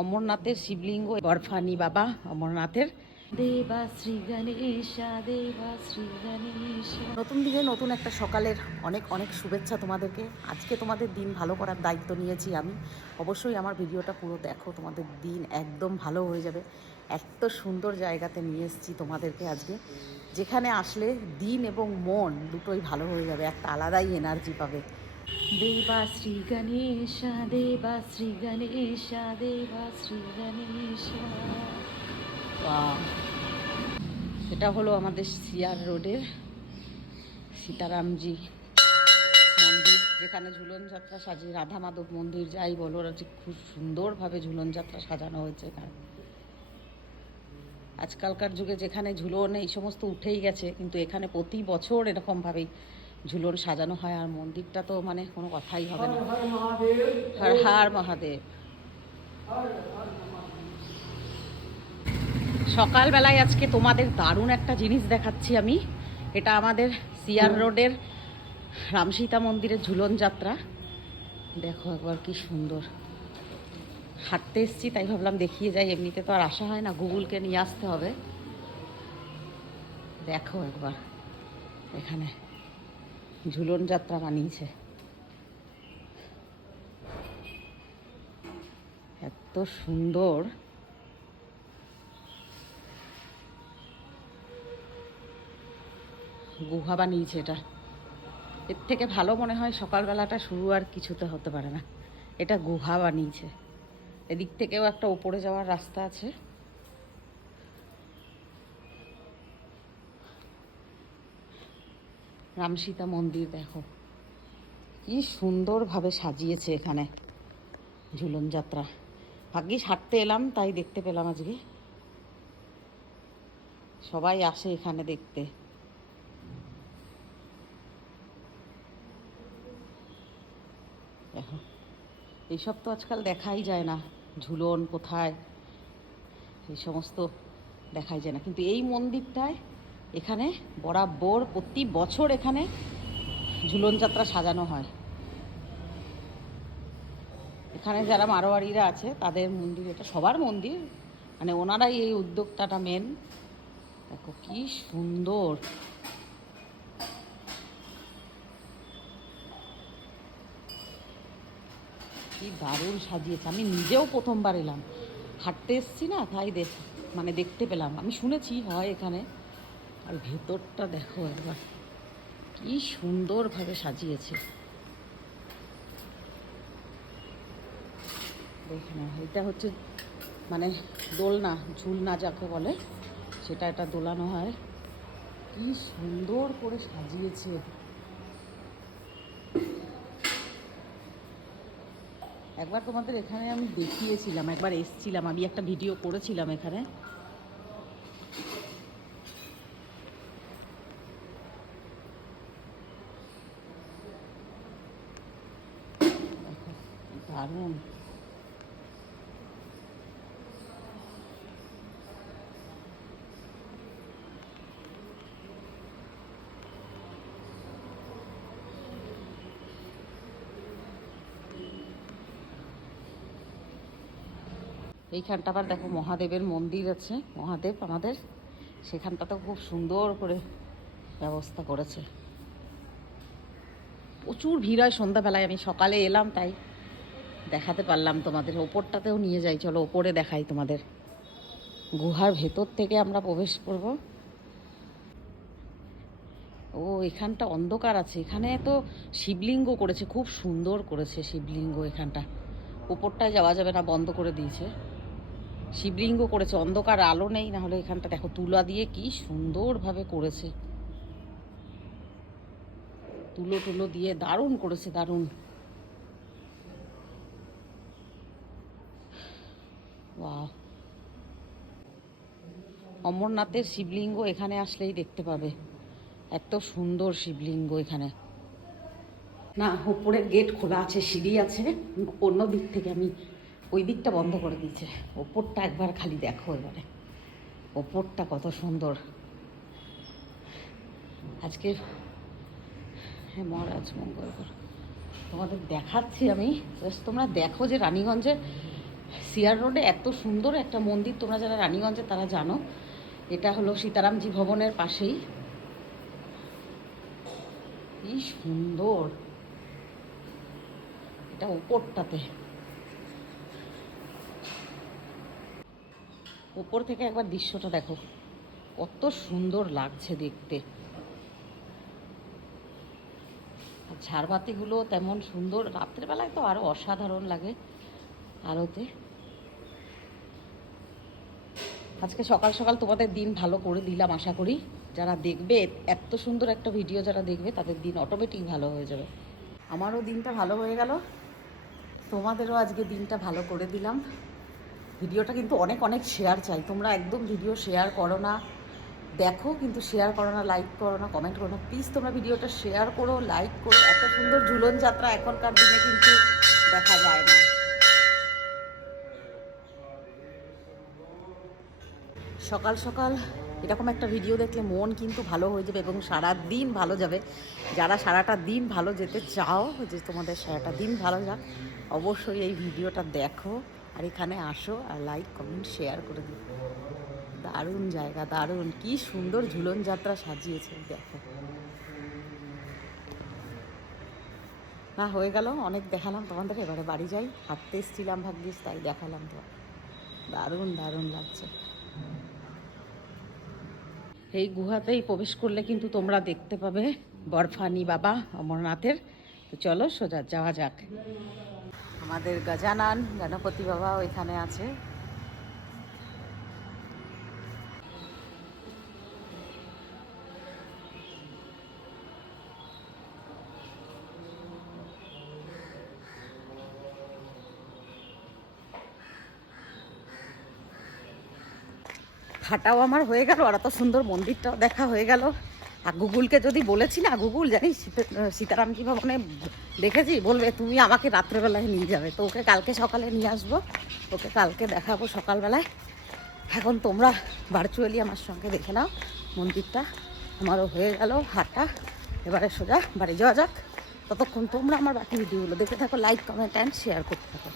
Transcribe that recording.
অমরনাথের শিবলিঙ্গ বরফানি বাবা অমরনাথের। দেবা শ্রী গণেশা, দেবা শ্রী গণেশা। নতুন দিনে নতুন একটা সকালের অনেক অনেক শুভেচ্ছা তোমাদেরকে। আজকে তোমাদের দিন ভালো করার দায়িত্ব নিয়েছি আমি। অবশ্যই আমার ভিডিওটা পুরো দেখো, তোমাদের দিন একদম ভালো হয়ে যাবে। এত সুন্দর জায়গাতে নিয়ে এসেছি তোমাদেরকে আজকে, যেখানে আসলে দিন এবং মন দুটোই ভালো হয়ে যাবে, একটা আলাদাই এনার্জি পাবে। দেবা শ্রী গণেশা, দেবা শ্রী গণেশা, দেবা শ্রী গণেশা। এটা হলো আমাদের সিআর রোডের সীতারামজি মন্দির, যেখানে ঝুলন যাত্রা সাজিয়ে, রাধা মাধব মন্দির যাই বলো, ওরা যে খুব সুন্দরভাবে ঝুলন যাত্রা সাজানো হয়েছে এখানে। আজকালকার যুগে যেখানে ঝুলন এই সমস্ত উঠেই গেছে, কিন্তু এখানে প্রতি বছর এরকমভাবেই ঝুলন সাজানো হয়। আর মন্দিরটা তো মানে কোনো কথাই হবে না। হর হর মহাদেব। সকালবেলায় আজকে তোমাদের দারুণ একটা জিনিস দেখাচ্ছি আমি। এটা আমাদের সিআর রোডের রামসীতা মন্দিরের ঝুলন যাত্রা। দেখো একবার কি সুন্দর। হাঁটতে এসছি তাই ভাবলাম দেখিয়ে যাই, এমনিতে তো আর আসা হয় না, গুগলকে নিয়ে আসতে হবে। দেখো একবার এখানে ঝুলন যাত্রা বানিয়েছে, এত সুন্দর। গুহা বানিয়েছে এটা। এর থেকে ভালো মনে হয় সকালবেলাটা শুরু আর কিছুতে হতে পারে না। এটা গুহা বানিয়েছে। এদিক থেকেও একটা ওপরে যাওয়ার রাস্তা আছে। রামসীতা মন্দির দেখো কি সুন্দরভাবে সাজিয়েছে এখানে ঝুলন যাত্রা। ভাগ্যিস হাঁটতে এলাম তাই দেখতে পেলাম আজকে। সবাই আসে এখানে দেখতে। দেখো এইসব তো আজকাল দেখাই যায় না, ঝুলন কোথায় এই সমস্ত দেখাই যায় না, কিন্তু এই মন্দিরটায় এখানে বরাবর প্রতি বছর এখানে ঝুলন যাত্রা সাজানো হয়। এখানে যারা মারোয়ারিরা আছে তাদের মন্দির, এটা সবার মন্দির, মানে ওনারাই এই উদ্যোক্তাটা মেন। দেখো কি সুন্দর। কি দারুণ সাজিয়েছে। আমি নিজেও প্রথমবার এলাম, হাঁটতে এসছি না তাই মানে দেখতে পেলাম। আমি শুনেছি হয় এখানে। আর ভেতরটা দেখো একবার কি সুন্দরভাবে সাজিয়েছে। দেখে না, এটা হচ্ছে মানে দোলনা, ঝুলনা যাকে বলে সেটা, এটা দোলানো হয়। কি সুন্দর করে সাজিয়েছে। একবার তোমাদের এখানে আমি দেখিয়েছিলাম, একবার এসছিলাম, আমি একটা ভিডিও করেছিলাম এখানে। দারুণ। এইখানটা আবার দেখো মহাদেবের মন্দির আছে, মহাদেব আমাদের, সেখানটাতেও খুব সুন্দর করে ব্যবস্থা করেছে। প্রচুর ভিড় হয় সন্ধ্যাবেলায়। আমি সকালে এলাম তাই দেখাতে পারলাম তোমাদের। ওপরটাতেও নিয়ে যাই, চলো ওপরে দেখাই তোমাদের। গুহার ভেতর থেকে আমরা প্রবেশ করব। ও এখানটা অন্ধকার আছে, এখানে তো শিবলিঙ্গ করেছে, খুব সুন্দর করেছে শিবলিঙ্গ। এখানটা ওপরটায় যাওয়া যাবে না, বন্ধ করে দিয়েছে। শিবলিঙ্গ করেছে, অন্ধকার, আলো নেই, না হলে এখানটা দেখো তুলা দিয়ে কি সুন্দরভাবে করেছে। তুলো টুলো দিয়ে দারুণ করেছে, দারুণ। বাহ, অমরনাথের শিবলিঙ্গ এখানে আসলেই দেখতে পাবে। এত সুন্দর শিবলিঙ্গ এখানে। না, উপরের গেট খোলা আছে, সিঁড়ি আছে, অন্য দিক থেকে আমি ওই দিকটা বন্ধ করে দিয়েছে। ওপরটা একবার খালি দেখো এবারে, ওপরটা কত সুন্দর। আজকে হ্যাঁ মহারাজ মঙ্গলবার তোমাদের দেখাচ্ছি আমি, জাস্ট তোমরা দেখো যে রানীগঞ্জের সিআর রোডে এত সুন্দর একটা মন্দির, তোমরা যারা রানীগঞ্জে তারা জানো। এটা হলো সীতারামজি ভবনের পাশেই। কি সুন্দর এটা উপরটাতে, উপর থেকে একবার দৃশ্যটা দেখো কত সুন্দর লাগছে দেখতে। আর ঝাড়বাতিগুলো তেমন সুন্দর, রাত্রের বেলায় তো আরো অসাধারণ লাগে আলোতে। আজকে সকাল সকাল তোমাদের দিন ভালো করে দিলাম, আশা করি যারা দেখবে এত সুন্দর একটা ভিডিও যারা দেখবে তাদের দিন অটোমেটিক ভালো হয়ে যাবে। আমারও দিনটা ভালো হয়ে গেল, তোমাদেরও আজকে দিনটা ভালো করে দিলাম। ভিডিওটা কিন্তু অনেক অনেক শেয়ার চাই, তোমরা একদম ভিডিও শেয়ার করো না, দেখো কিন্তু শেয়ার করো না, লাইক করো না, কমেন্ট করো না। প্লিজ তোমরা ভিডিওটা শেয়ার করো, লাইক করো। এত সুন্দর ঝুলন যাত্রা এখনকার দিনে কিন্তু দেখা যায় না। সকাল সকাল এরকম একটা ভিডিও দেখলে মন কিন্তু ভালো হয়ে যাবে এবং সারা দিন ভালো যাবে। যারা সারাটা দিন ভালো যেতে চাও, যে তোমাদের সারাটা দিন ভালো যাক, অবশ্যই এই ভিডিওটা দেখো আর এখানে আসো আর লাইক কমেন্ট শেয়ার করে দিও। দারুণ জায়গা, দারুণ, কি সুন্দর ঝুলন যাত্রা সাজিয়েছে দেখো। না হয়ে গেল, অনেক দেখালাম তোমাদের, এবারে বাড়ি যাই। হাঁটতে এসেছিলাম ভাগ্যিস, তাই দেখালাম। তো দারুণ দারুণ লাগছে। এই গুহাতেই প্রবেশ করলে কিন্তু তোমরা দেখতে পাবে বরফানি বাবা অমরনাথের। তো চলো সোজা যাওয়া যাক। আমাদের গজানন গণপতি বাবা ওইখানে আছে। হাঁটাও আমার হয়ে গেল আর এত সুন্দর মন্দিরটাও দেখা হয়ে গেল। আর গুগলকে যদি বলেছি না, গুগল জানিস সীতারামজি ভবনে দেখেছি, বলবে তুমি আমাকে রাত্রেবেলায় নিয়ে যাবে। তো ওকে কালকে সকালে নিয়ে আসবো, ওকে কালকে দেখাবো সকালবেলায়। এখন তোমরা ভার্চুয়ালি আমার সঙ্গে দেখে নাও মন্দিরটা। আমারও হয়ে গেল হাঁটা, এবারে সোজা বাড়ি যাওয়া যাক। ততক্ষণ তোমরা আমার বাকি ভিডিওগুলো দেখে থাকো, লাইক কমেন্ট অ্যান্ড শেয়ার করতে থাকো।